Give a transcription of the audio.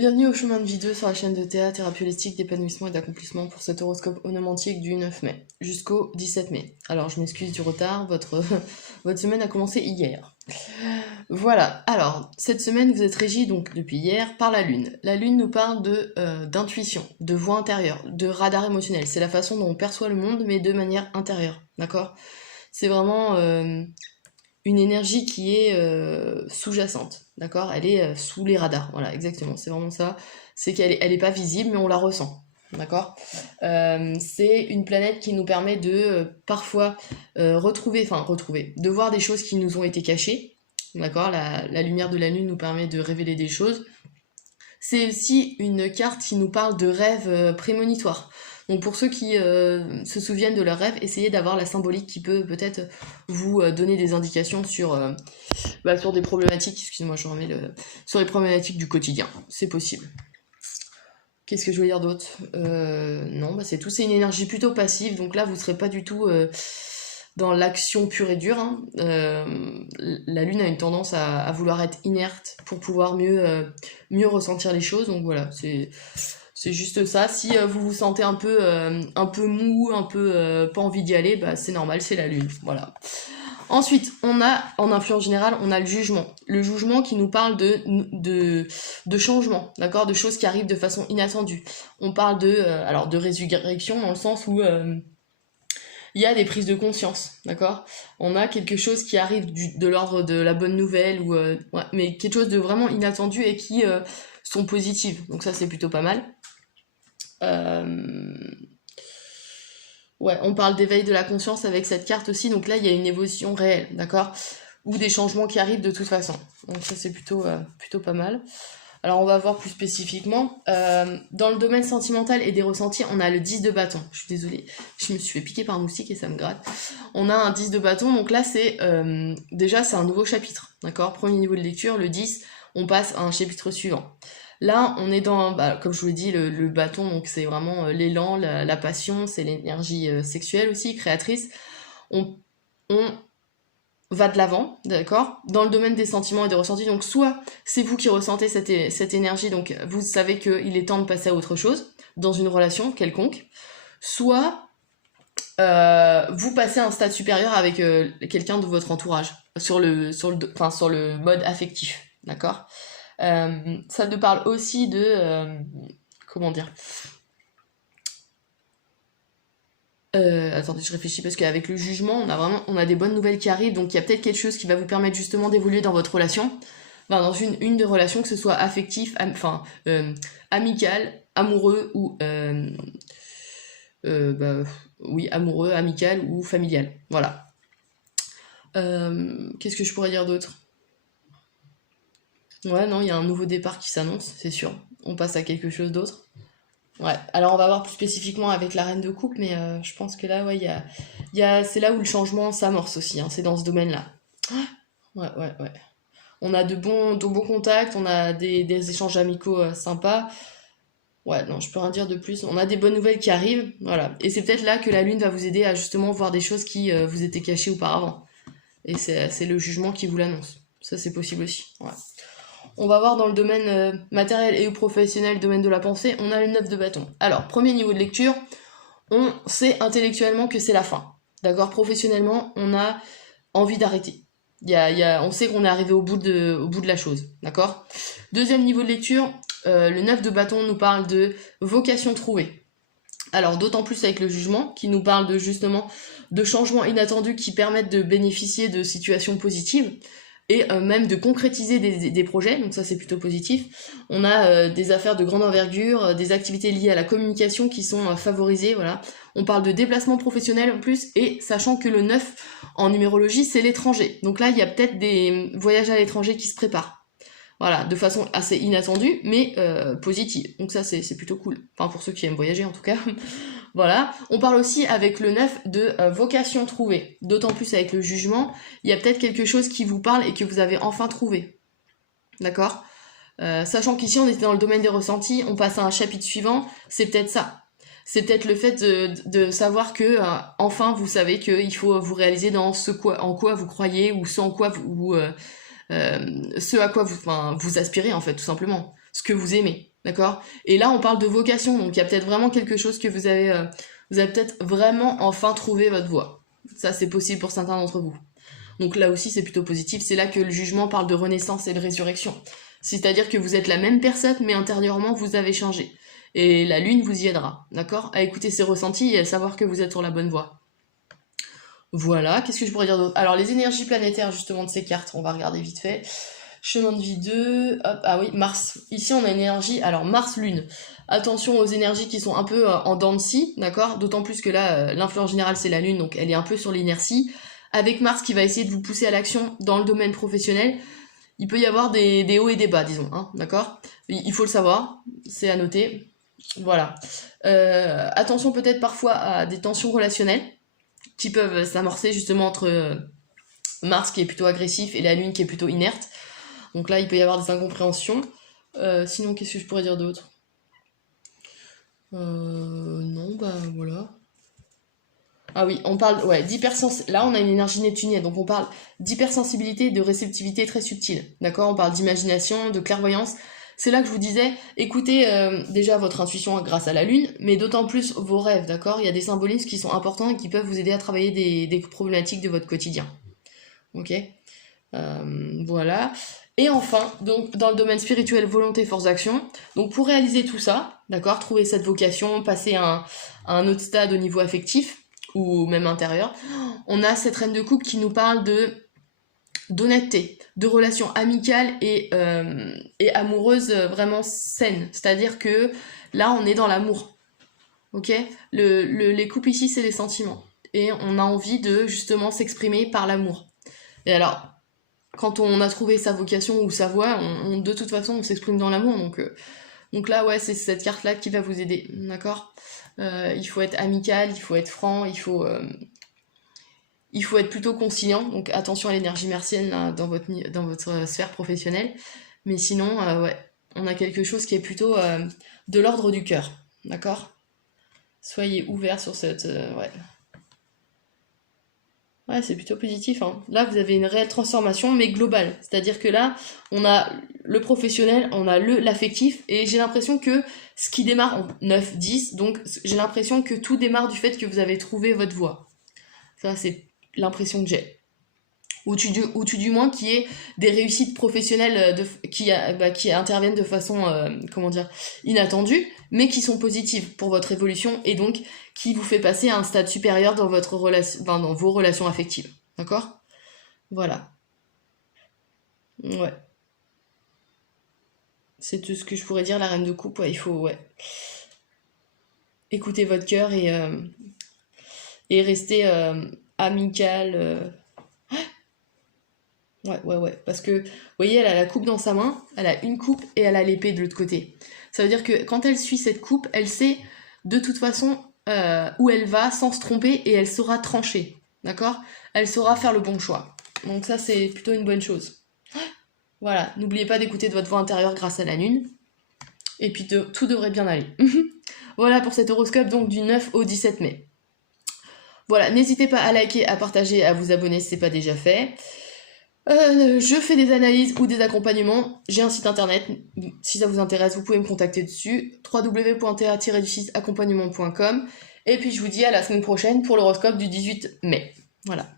Bienvenue au chemin de vie 2 sur la chaîne de théâtre, thérapie holistique, d'épanouissement et d'accomplissement pour cet horoscope onomantique du 9 mai jusqu'au 17 mai. Alors je m'excuse du retard, votre semaine a commencé hier. Voilà, alors cette semaine vous êtes régi donc depuis hier par la Lune. La Lune nous parle d'intuition, de voix intérieure, de radar émotionnel. C'est la façon dont on perçoit le monde mais de manière intérieure, d'accord? C'est vraiment une énergie qui est sous-jacente, d'accord? Elle est sous les radars, voilà, exactement, c'est vraiment ça. C'est elle est pas visible, mais on la ressent, d'accord? C'est une planète qui nous permet de parfois retrouver, de voir des choses qui nous ont été cachées, d'accord? La lumière de la Lune nous permet de révéler des choses. C'est aussi une carte qui nous parle de rêves prémonitoires. Donc pour ceux qui se souviennent de leurs rêves, essayez d'avoir la symbolique qui peut peut-être vous donner des indications sur des problématiques, excusez-moi, je remets sur les problématiques du quotidien. C'est possible. Qu'est-ce que je veux dire d'autre? Non, c'est tout. C'est une énergie plutôt passive, donc là vous serez pas du tout dans l'action pure et dure. Hein. La Lune a une tendance à vouloir être inerte pour pouvoir mieux ressentir les choses, donc voilà, c'est juste ça. Si vous vous sentez un peu mou, un peu pas envie d'y aller, c'est normal, c'est la Lune, voilà. Ensuite, on a, en influence générale, on a le jugement. Le jugement qui nous parle de changement, d'accord? De choses qui arrivent de façon inattendue. On parle de résurrection dans le sens où il y a des prises de conscience, d'accord? On a quelque chose qui arrive de l'ordre de la bonne nouvelle, mais quelque chose de vraiment inattendu et qui sont positives. Donc ça, c'est plutôt pas mal. Ouais, on parle d'éveil de la conscience avec cette carte aussi, donc là il y a une évolution réelle, d'accord? Ou des changements qui arrivent de toute façon. Donc ça c'est plutôt pas mal. Alors on va voir plus spécifiquement. Dans le domaine sentimental et des ressentis, on a le 10 de bâton. Je suis désolée, je me suis fait piquer par un moustique et ça me gratte. On a un 10 de bâton, donc là c'est déjà c'est un nouveau chapitre, d'accord? Premier niveau de lecture, le 10, on passe à un chapitre suivant. Là, on est dans, comme je vous l'ai dit, le bâton, donc c'est vraiment l'élan, la passion, c'est l'énergie sexuelle aussi, créatrice. On va de l'avant, d'accord? Dans le domaine des sentiments et des ressentis, donc soit c'est vous qui ressentez cette énergie, donc vous savez qu'il est temps de passer à autre chose, dans une relation quelconque, soit vous passez à un stade supérieur avec quelqu'un de votre entourage, sur le mode affectif, d'accord? Ça te parle aussi de... comment dire? Attendez, je réfléchis parce qu'avec le jugement, on a des bonnes nouvelles qui arrivent, donc il y a peut-être quelque chose qui va vous permettre justement d'évoluer dans votre relation, dans une des relations, que ce soit affectif, amical, amoureux ou... oui, amoureux, amical ou familial. Voilà. Qu'est-ce que je pourrais dire d'autre? Ouais, non, il y a un nouveau départ qui s'annonce, c'est sûr. On passe à quelque chose d'autre. Ouais, alors on va voir plus spécifiquement avec la reine de coupe, mais je pense que là, ouais, c'est là où le changement s'amorce aussi, hein, c'est dans ce domaine-là. Ouais. On a de bons contacts, on a des échanges amicaux sympas. Ouais, non, je peux rien dire de plus. On a des bonnes nouvelles qui arrivent, voilà. Et c'est peut-être là que la Lune va vous aider à justement voir des choses qui vous étaient cachées auparavant. Et c'est le jugement qui vous l'annonce. Ça, c'est possible aussi, ouais. On va voir dans le domaine matériel et professionnel, domaine de la pensée, on a le 9 de bâton. Alors, premier niveau de lecture, on sait intellectuellement que c'est la fin. D'accord? Professionnellement, on a envie d'arrêter. On sait qu'on est arrivé au bout de la chose. D'accord? Deuxième niveau de lecture, le 9 de bâton nous parle de vocation trouvée. Alors, d'autant plus avec le jugement, qui nous parle justement de changements inattendus qui permettent de bénéficier de situations positives et même de concrétiser des projets, donc ça c'est plutôt positif. On a des affaires de grande envergure, des activités liées à la communication qui sont favorisées, voilà. On parle de déplacement professionnel en plus, et sachant que le 9 en numérologie c'est l'étranger. Donc là il y a peut-être des voyages à l'étranger qui se préparent. Voilà, de façon assez inattendue, mais positive. Donc ça c'est plutôt cool. Enfin pour ceux qui aiment voyager en tout cas. Voilà. On parle aussi avec le 9 de vocation trouvée. D'autant plus avec le jugement, il y a peut-être quelque chose qui vous parle et que vous avez enfin trouvé. D'accord? Sachant qu'ici on était dans le domaine des ressentis, on passe à un chapitre suivant, c'est peut-être ça. C'est peut-être le fait de savoir que enfin vous savez qu'il faut vous réaliser dans en quoi vous croyez, ou ce à quoi vous aspirez en fait, tout simplement. ce que vous aimez, d'accord? Et là, on parle de vocation, donc il y a peut-être vraiment quelque chose que vous avez peut-être vraiment enfin trouvé votre voie. Ça, c'est possible pour certains d'entre vous. Donc là aussi, c'est plutôt positif. C'est là que le jugement parle de renaissance et de résurrection. C'est-à-dire que vous êtes la même personne, mais intérieurement, vous avez changé. Et la lune vous y aidera, d'accord? À écouter ses ressentis et à savoir que vous êtes sur la bonne voie. Voilà, qu'est-ce que je pourrais dire d'autre? Alors, les énergies planétaires, justement, de ces cartes, on va regarder vite fait. Chemin de vie 2, hop, ah oui, Mars. Ici, on a une énergie, alors Mars-Lune. Attention aux énergies qui sont un peu en dents de scie, d'accord? D'autant plus que là, l'influence générale, c'est la Lune, donc elle est un peu sur l'inertie. Avec Mars qui va essayer de vous pousser à l'action dans le domaine professionnel, il peut y avoir des hauts et des bas, disons, hein, d'accord? Il faut le savoir, c'est à noter. Voilà. Attention peut-être parfois à des tensions relationnelles qui peuvent s'amorcer justement entre Mars qui est plutôt agressif et la Lune qui est plutôt inerte. Donc là, il peut y avoir des incompréhensions. Sinon, qu'est-ce que je pourrais dire d'autre? Non, bah voilà. Ah oui, on parle là on a une énergie neptunienne, donc on parle d'hypersensibilité et de réceptivité très subtile. D'accord? On parle d'imagination, de clairvoyance. C'est là que je vous disais, écoutez déjà votre intuition grâce à la lune, mais d'autant plus vos rêves, d'accord? Il y a des symbolismes qui sont importants et qui peuvent vous aider à travailler des problématiques de votre quotidien. Ok? Voilà. Et enfin, donc dans le domaine spirituel, volonté, force d'action. Donc pour réaliser tout ça, d'accord, trouver cette vocation, passer à un autre stade au niveau affectif ou même intérieur, on a cette reine de coupe qui nous parle d'honnêteté, de relations amicales et amoureuses vraiment saines. C'est-à-dire que là, on est dans l'amour. Ok? Les coupes ici, c'est les sentiments. Et on a envie de justement s'exprimer par l'amour. Et alors, quand on a trouvé sa vocation ou sa voie, de toute façon, on s'exprime dans l'amour. Donc là, ouais, c'est cette carte-là qui va vous aider, d'accord? Il faut être amical, il faut être franc, il faut être plutôt conciliant. Donc attention à l'énergie martienne là, dans votre sphère professionnelle. Mais sinon, ouais, on a quelque chose qui est plutôt de l'ordre du cœur, d'accord? Soyez ouverts sur cette... ouais. Ouais, c'est plutôt positif, hein. Là, vous avez une réelle transformation, mais globale. C'est-à-dire que là, on a le professionnel, on a l'affectif, et j'ai l'impression que ce qui démarre en 9, 10, donc j'ai l'impression que tout démarre du fait que vous avez trouvé votre voie. Ça, c'est l'impression que j'ai. Ou tout du moins qu'il y ait des réussites professionnelles qui interviennent de façon, comment dire, inattendue, mais qui sont positives pour votre évolution et donc qui vous fait passer à un stade supérieur dans dans vos relations affectives. D'accord? Voilà. Ouais. C'est tout ce que je pourrais dire, la reine de coupe. Ouais, il faut, ouais, écouter votre cœur et rester amical. Ouais. Parce que, vous voyez, elle a la coupe dans sa main, elle a une coupe et elle a l'épée de l'autre côté. Ça veut dire que quand elle suit cette coupe, elle sait de toute façon où elle va sans se tromper et elle saura trancher. D'accord? Elle saura faire le bon choix. Donc ça, c'est plutôt une bonne chose. Voilà, n'oubliez pas d'écouter de votre voix intérieure grâce à la lune. Et puis tout devrait bien aller. Voilà pour cet horoscope donc du 9 au 17 mai. Voilà, n'hésitez pas à liker, à partager, à vous abonner si ce n'est pas déjà fait. Je fais des analyses ou des accompagnements. J'ai un site internet. Si ça vous intéresse, vous pouvez me contacter dessus. www.ta-accompagnement.com. Et puis je vous dis à la semaine prochaine pour l'horoscope du 18 mai. Voilà.